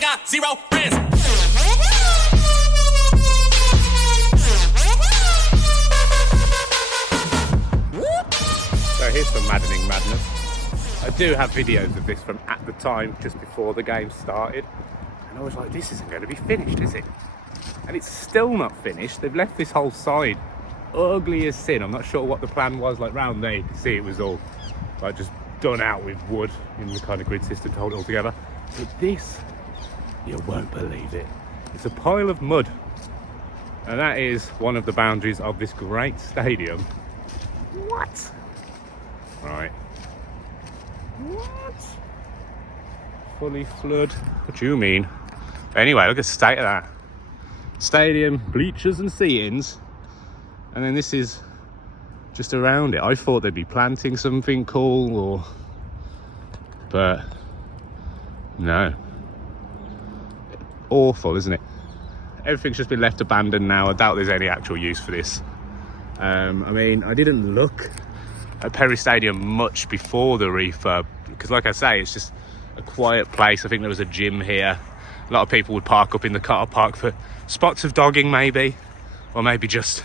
I got 0 friends. So here's some maddening madness. I do have videos of this from at the time, just before the game started. And I was like, this isn't going to be finished, is it? And it's still not finished. They've left this whole side ugly as sin. I'm not sure what the plan was. Like round there, you can see it was all like just done out with wood in the kind of grid system to hold it all together. But this, you won't believe it. It's a pile of mud. And that is one of the boundaries of this great stadium. What? Right. What? Fully flood? What do you mean? Anyway, look at the state of that. Stadium, bleachers and seatings. And then this is just around it. I thought they'd be planting something cool or... But... no. Awful, isn't it? Everything's just been left abandoned now. I doubt there's any actual use for this. I mean, I didn't look at Perry Stadium much before the refurb because, like I say, it's just a quiet place. I think there was a gym here. A lot of people would park up in the car park for spots of dogging, maybe, or maybe just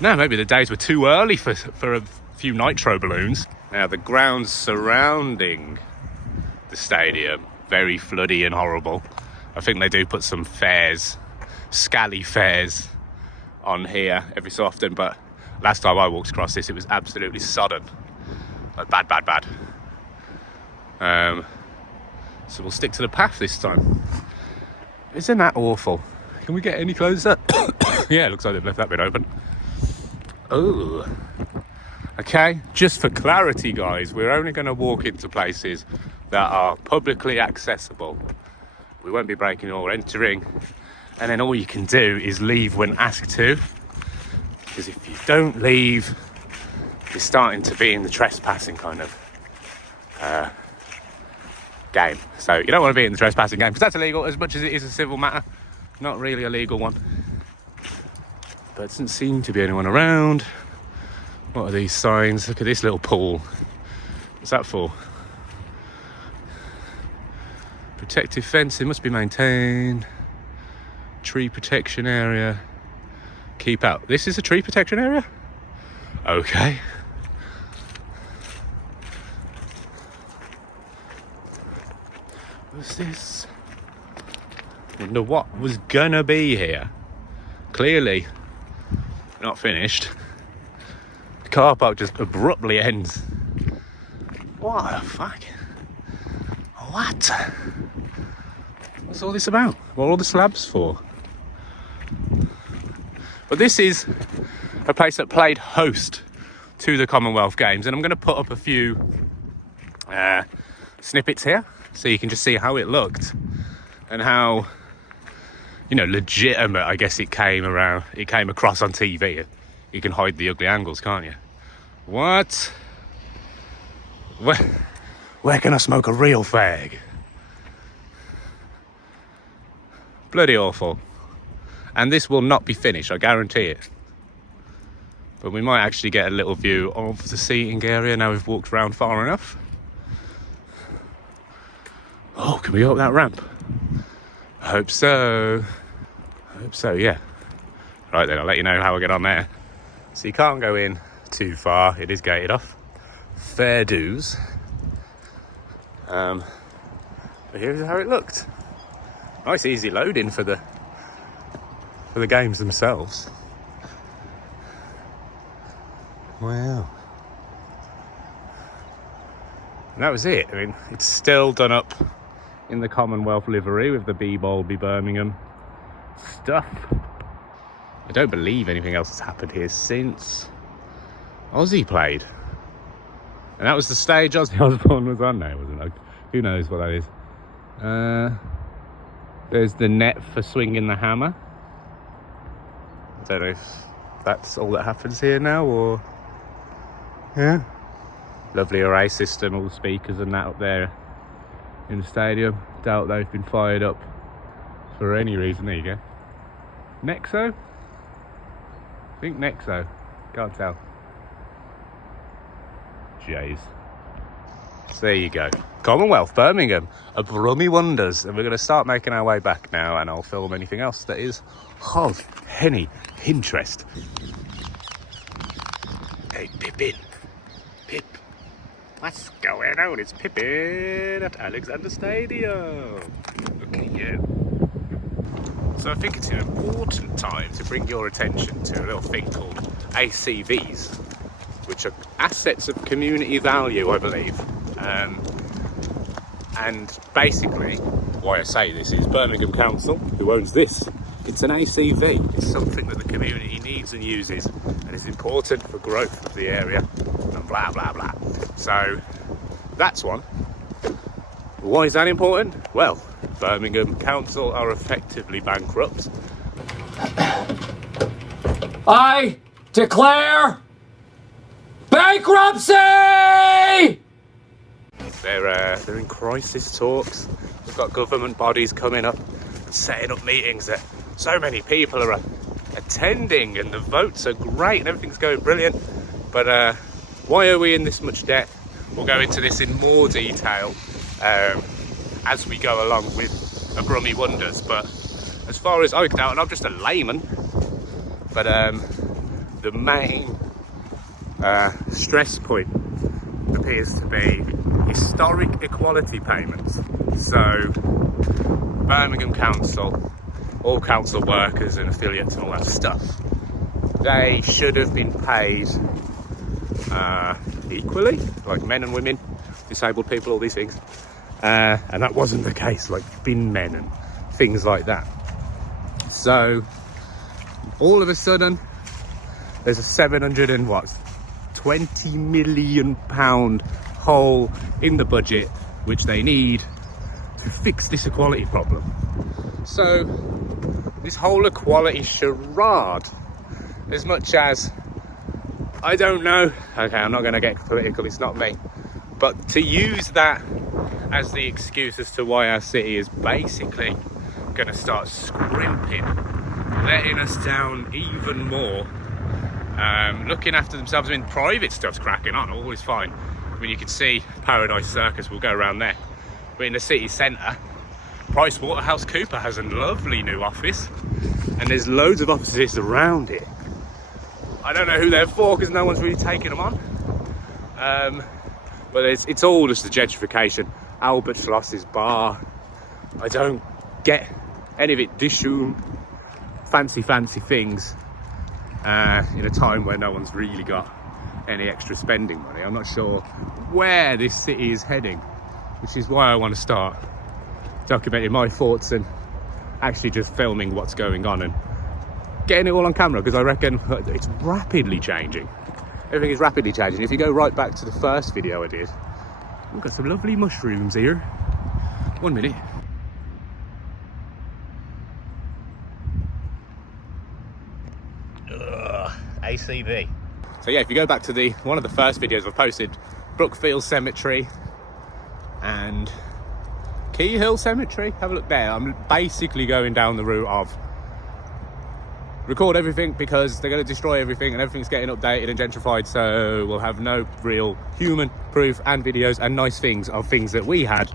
maybe the days were too early for a few nitro balloons. Now the grounds surrounding the stadium, very floody and horrible. I think they do put some fairs, scally fairs, on here every so often, but last time I walked across this, it was absolutely sodden, like bad. So we'll stick to the path this time. Isn't that awful? Can we get any closer? Yeah, it looks like they've left that bit open. Oh, okay. Just for clarity, guys, we're only going to walk into places that are publicly accessible. We won't be breaking or entering. And then all you can do is leave when asked to. Because if you don't leave, you're starting to be in the trespassing kind of game. So you don't want to be in the trespassing game because that's illegal as much as it is a civil matter. Not really a legal one. But doesn't seem to be anyone around. What are these signs? Look at this little pool. What's that for? Protective fencing must be maintained. Tree protection area. Keep out. This is a tree protection area? Okay. What's this? Wonder what was gonna be here. Clearly not finished. The car park just abruptly ends. What the fuck? What? What's all this about? What are all the slabs for? But this is a place that played host to the Commonwealth Games, and I'm going to put up a few snippets here so you can just see how it looked and how, you know, legitimate I guess it came across on TV. You can hide the ugly angles, can't you? What? Where can I smoke a real fag? Bloody awful. And this will not be finished, I guarantee it. But we might actually get a little view of the seating area now we've walked around far enough. Oh, can we go up that ramp? I hope so. Yeah. Right then, I'll let you know how I get on there. So you can't go in too far, it is gated off. Fair dues. But here's how it looked. Nice easy loading for the games themselves. Wow. And that was it. I mean, it's still done up in the Commonwealth livery with the B-Bowl, Birmingham stuff. I don't believe anything else has happened here since Ozzy played. And that was the stage Ozzy Osbourne was on now, wasn't it? Who knows what that is. There's the net for swinging the hammer. I don't know if that's all that happens here now, or... yeah. Lovely array system, all the speakers and that up there in the stadium. Doubt they've been fired up for any reason. There you go. Nexo? I think Nexo. Can't tell. Jays. So there you go. Commonwealth, Birmingham, a Brummy Wonders. And we're going to start making our way back now, and I'll film anything else that is of any interest. Hey, Pippin. Pip. What's going on? It's Pippin at Alexander Stadium. Look at you. So I think it's an important time to bring your attention to a little thing called ACVs, which are assets of community value, I believe. And basically, why I say this is Birmingham Council, who owns this. It's an ACV. It's something that the community needs and uses, and is important for growth of the area, and blah, blah, blah. So that's one. Why is that important? Well, Birmingham Council are effectively bankrupt. I declare bankruptcy! They're in crisis talks. We've got government bodies coming up, setting up meetings that so many people are attending, and the votes are great and everything's going brilliant. But why are we in this much debt? We'll go into this in more detail as we go along with a Brummy Wonders. But as far as I can tell, and I'm just a layman, but the main stress point appears to be historic equality payments. So Birmingham Council, all council workers and affiliates and all that stuff, they should have been paid equally, like men and women, disabled people, all these things. And that wasn't the case, like bin men and things like that. So all of a sudden, there's a 20 million pound hole in the budget, which they need to fix this equality problem. So this whole equality charade, as much as I don't know, okay, I'm not going to get political, it's not me, but to use that as the excuse as to why our city is basically going to start scrimping, letting us down even more, looking after themselves. I mean, private stuff's cracking on, always fine. I mean, you can see Paradise Circus will go around there. But in the city centre, PricewaterhouseCoopers has a lovely new office, and there's loads of offices around it. I don't know who they're for, because no one's really taking them on. But it's all just the gentrification. Albert Schloss's bar, I don't get any of it. Dishoom, fancy things in a time where no one's really got any extra spending money. I'm not sure where this city is heading, which is why I want to start documenting my thoughts and actually just filming what's going on and getting it all on camera, because I reckon it's rapidly changing. Everything is rapidly changing. If you go right back to the first video I did, we've got some lovely mushrooms here. 1 minute. ACV. So yeah, if you go back to one of the first videos I've posted, Brookfield Cemetery and Key Hill Cemetery, have a look there. I'm basically going down the route of record everything, because they're going to destroy everything and everything's getting updated and gentrified, so we'll have no real human proof and videos and nice things of things that we had.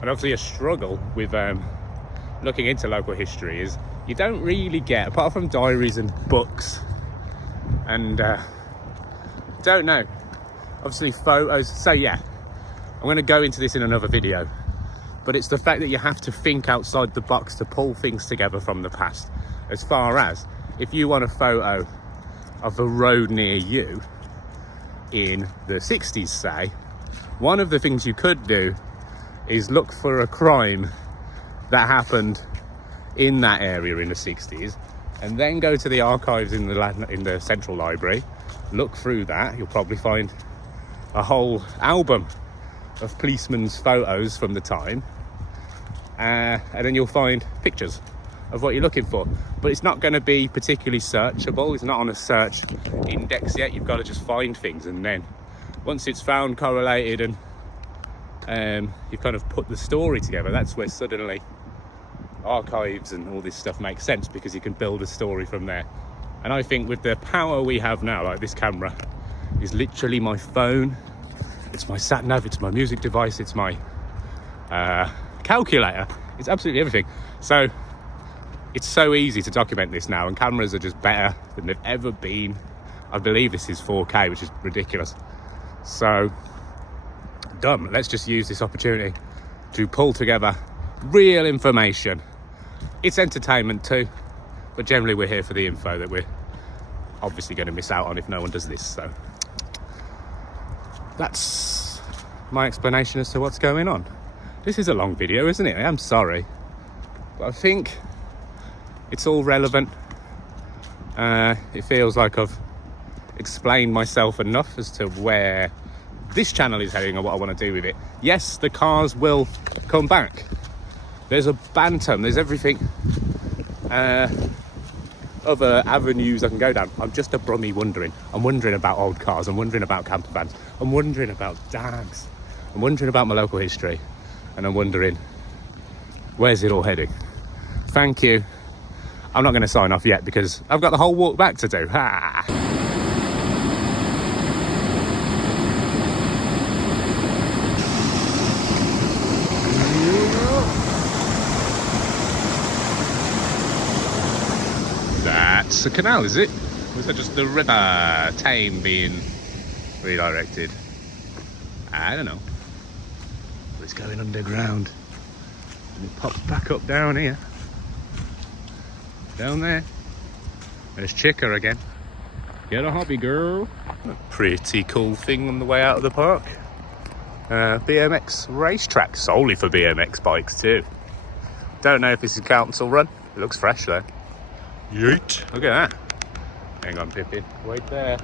And obviously a struggle with looking into local history is you don't really get, apart from diaries and books and don't know, obviously photos. So yeah, I'm going to go into this in another video, but it's the fact that you have to think outside the box to pull things together from the past. As far as, if you want a photo of a road near you in the 60s, say, one of the things you could do is look for a crime that happened in that area in the 60s, and then go to the archives in the Central Library, look through that. You'll probably find a whole album of policemen's photos from the time, and then you'll find pictures of what you're looking for. But it's not going to be particularly searchable. It's not on a search index yet. You've got to just find things, and then once it's found, correlated, and you've kind of put the story together, that's where suddenly archives and all this stuff makes sense, because you can build a story from there. And I think with the power we have now, like this camera is literally my phone, it's my sat nav, it's my music device, it's my calculator. It's absolutely everything. So it's so easy to document this now, and cameras are just better than they've ever been. I believe this is 4K, which is ridiculous. So dumb. Let's just use this opportunity to pull together real information. It's entertainment too, but generally we're here for the info that we're obviously going to miss out on if no one does this. So that's my explanation as to what's going on. This is a long video, isn't it? I am sorry, but I think it's all relevant. It feels like I've explained myself enough as to where this channel is heading and what I want to do with it. Yes, the cars will come back. There's a bantam, there's everything. Other avenues I can go down. I'm just a brummie wondering. I'm wondering about old cars. I'm wondering about camper vans. I'm wondering about dags. I'm wondering about my local history. And I'm wondering, where's it all heading? Thank you. I'm not going to sign off yet because I've got the whole walk back to do. Ha! That's the canal, is it? Or is that just the river Tame being redirected? I don't know. But it's going underground. And it pops back up down here. Down there. There's Chica again. Get a hobby, girl. A pretty cool thing on the way out of the park. BMX racetrack, solely for BMX bikes too. Don't know if this is council run. It looks fresh though. Yeet. Look at that. Hang on, Pippin. Wait there.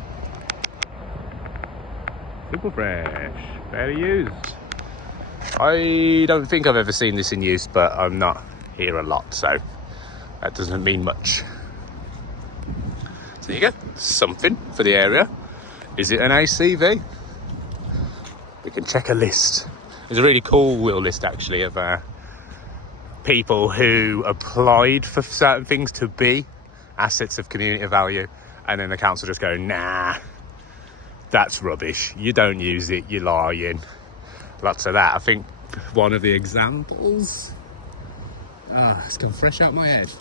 Super fresh. Very used. I don't think I've ever seen this in use, but I'm not here a lot, so that doesn't mean much. So there you go. Something for the area. Is it an ACV? We can check a list. There's a really cool little list actually of people who applied for certain things to be assets of community value, and then the council just go, nah, that's rubbish, you don't use it, you're lying. Lots of that. I think one of the examples, it's come fresh out my head.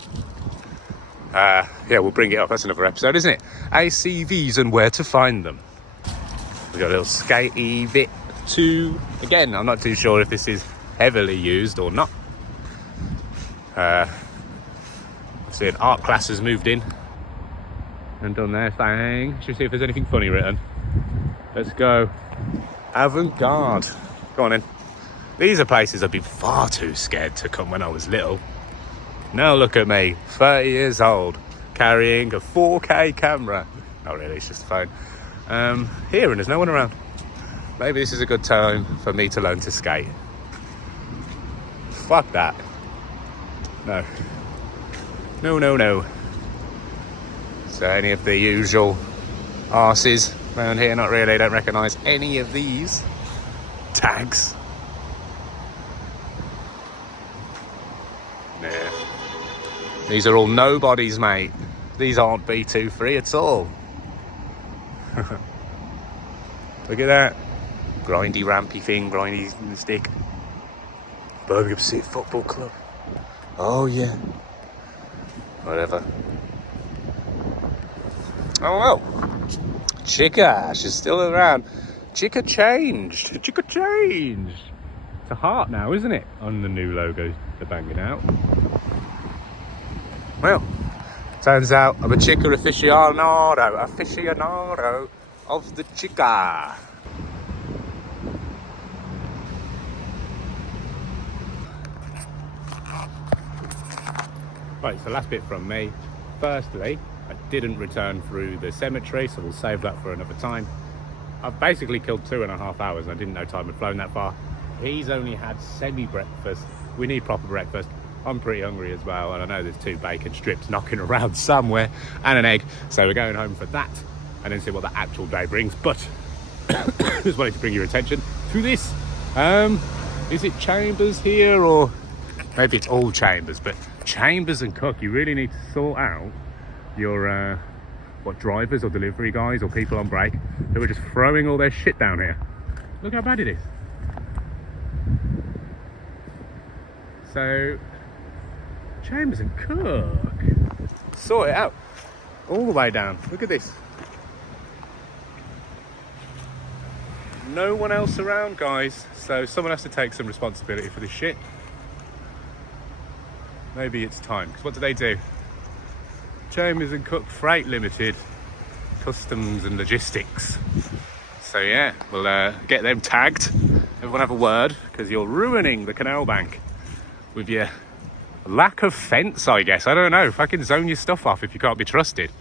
Yeah, we'll bring it up. That's another episode, isn't it? ACVs and where to find them. We've got a little skatey bit too. Again, I'm not too sure if this is heavily used or not. See, an art class has moved in and done their thing. Should we see if there's anything funny written? Let's go. Avant-garde. Go on in. These are places I'd be far too scared to come when I was little. Now look at me, 30 years old, carrying a 4K camera. Not really, it's just a phone. Here, and there's no one around. Maybe this is a good time for me to learn to skate. Fuck that. No. No. So any of the usual arses around here? Not really. I don't recognise any of these tags. Nah. These are all nobodies, mate. These aren't B2 free at all. Look at that. Grindy rampy thing, grindy stick. Birmingham City Football Club. Oh yeah. Whatever. Oh well. Chica, she's still around. Chica changed. It's a heart now, isn't it? On the new logo they're banging out. Well, turns out I'm a Chica aficionado of the Chica. Right, so last bit from me. Firstly, I didn't return through the cemetery, so we'll save that for another time. I've basically killed 2.5 hours and I didn't know time had flown that far. He's only had semi-breakfast. We need proper breakfast. I'm pretty hungry as well, and I know there's 2 bacon strips knocking around somewhere and an egg, so we're going home for that and then see what the actual day brings. But just wanted to bring your attention to this. Is it Chambers here, or maybe it's all Chambers, but Chambers and Cook, you really need to sort out your drivers or delivery guys or people on break that were just throwing all their shit down here. Look how bad it is. So, James and Cook. Sort it out. All the way down. Look at this. No one else around, guys. So someone has to take some responsibility for this shit. Maybe it's time. Because what do they do? James and Cook Freight Limited. Customs and Logistics. So yeah, we'll get them tagged. Everyone have a word, because you're ruining the canal bank with your lack of fence, I guess. I don't know. Fucking zone your stuff off if you can't be trusted.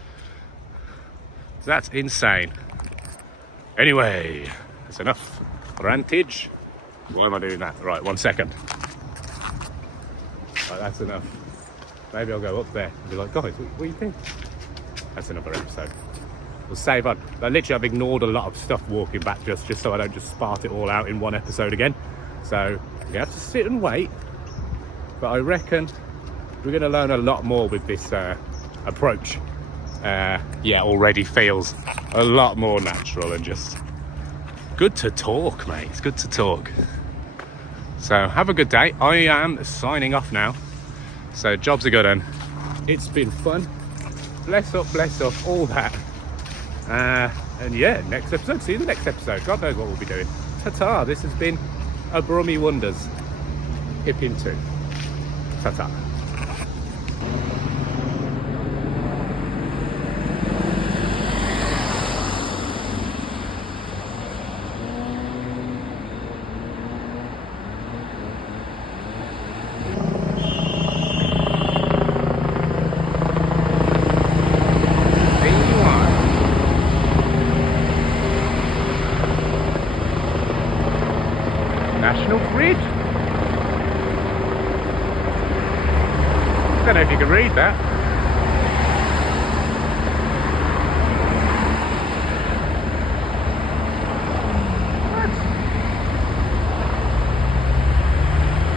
That's insane. Anyway, that's enough rantage. Why am I doing that? Right, 1 second. Right, that's enough. Maybe I'll go up there and be like, guys, what do you think? That's another episode. We'll save on. Literally, I've ignored a lot of stuff walking back just so I don't just spart it all out in one episode again. So you have to sit and wait. But I reckon we're going to learn a lot more with this approach. Yeah, already feels a lot more natural and just good to talk, mate. It's good to talk. So have a good day. I am signing off now. So jobs are good and it's been fun. Bless up, all that. And yeah, next episode. See you in the next episode. God knows what we'll be doing. Ta-ta. This has been a Brummy Wonders. Hip into. Ta-ta. National Grid. I don't know if you can read that. What?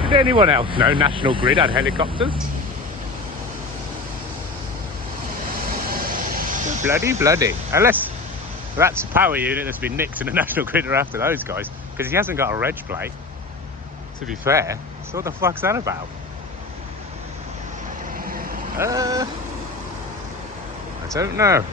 Did anyone else know National Grid had helicopters? Bloody. Unless that's a power unit that's been nicked and the National Grid are after those guys. Because he hasn't got a reg plate, to be fair. So what the fuck's that about? I don't know.